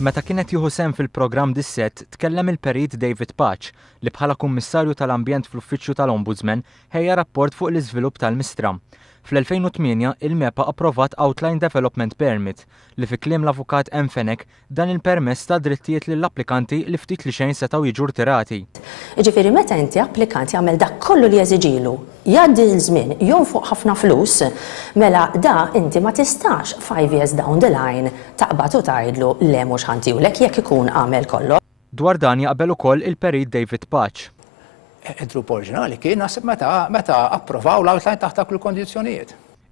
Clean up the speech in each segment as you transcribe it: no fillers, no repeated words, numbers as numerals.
Meta kienet jieħu sehem fil-programm dis-sett, tkellem il-Perit David Patch li bħala Kummissarju tal-Ambjent fl-Uffiċċju tal-Ombudsman ħejja rapport fuq l-iżvilupp tal-Mistra. Fl-2008 il-MEPA approvat Outline Development Permit li fi kliem l-avukat Fenek dan il-permess ta' drittijiet lill-applikanti li ftit li xejn setgħu jiġu rtirati. Ġifieri meta inti applikant jagħmel dak kollu li jeżiġilu, jgħaddi l-żmien, jonfoq ħafna flus, mela da inti ma tistax 5 years down the line taqbad u tgħidlu le mhux ħantiwlek jekk ikun għamel kollu. Dwar dan jaqbel ukoll il-Perit David Patch. Id-drup oriġinali kien naħseb meta approvaw l-outline taħt dak il-kondizzjonijiet.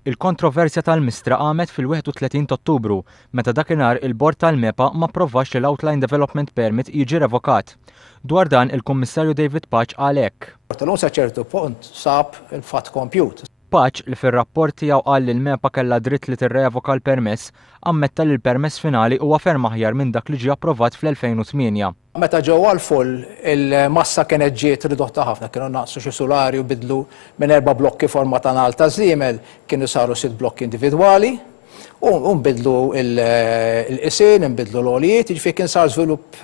Il-kontroversja tal-Mistra qamet fil-31 ta' Ottubru, meta dakinhar il-Bord tal-MEPA ma approvax li l-Outline Development Permit jiġi revokat. Dwar dan il-Kummissarju David Patch qal hekk. Sa ċertu punt sab il-fatt kompjut. Patch li fir-rapport tiegħu qal li l-MEPA kellha dritt li tirrevoka l-permess, ammetta li l-permess finali huwa ferm aħjar minn dak li ġie approvat fl-2008. Meta ġew għal-full il-massa kienet ġiet ridotta ħafna, kienu naqsu xi solari u bidlu minn 4 blokki forma tanal ta' żiemel kienu saru 6 blokki individwali u nbidlu l-qisien, nbidlu l-għolijiet, jiġifieri kien sar żvilupp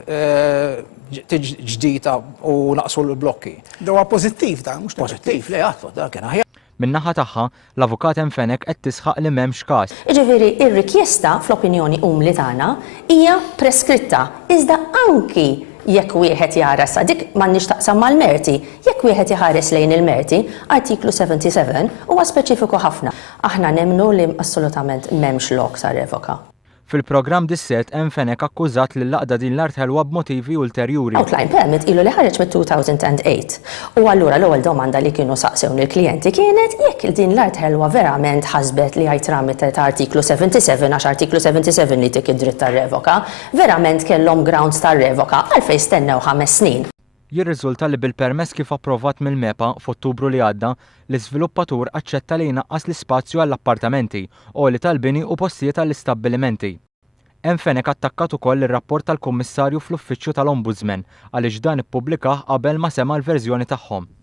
ġdida u naqsu l-blokki. Dawa pożittiv da, mhux pożittiv, le għatwa, dan kien aħjar. Min-naħa tagħha, l-avukat Fenek qed tisħaq li m'hemmx każ. Ġifieri ir-rikjesta fl-opinjoni li tagħna hija preskritta, iżda anki jekk wieħed jaras dik m'għandniex taqsam mal-merti, jekk wieħed iħares lejn il-merti, artiklu 77 huwa speċifiku ħafna. Aħna nemmnu li assolutament m'hemmx lok sa revoka. Fil-programm dis-sett Fenek akkużat li laqda din l-art ħelwa b'motivi ulterjuri. Outline permit ilu li ħareġ mit-2008. U allura l-ewwel domanda li kienu saqsew lill-klijenti kienet jekk din l-art ħelwa verament ħasbet li jtramitet ta' artiklu 77 għax artiklu 77 li tik id-dritt tar-revoka, verament kellhom grounds tar-revoka għalfejn stennew 5 snin. Jirriżulta li bil-permess kif approvat mill-MEPA f'Ottubru li għadda, l-iżviluppatur aċċetta li jnaqqas l-ispazju għall-appartamenti u li tal-bini u postijiet għall-istabbilimenti. Fenek attakkat ukoll ir-rapport tal-Kummissarju fl-Uffiċċju tal-Ombudsman għaliex dan ippubblikah qabel ma sema l-verżjoni tagħhom.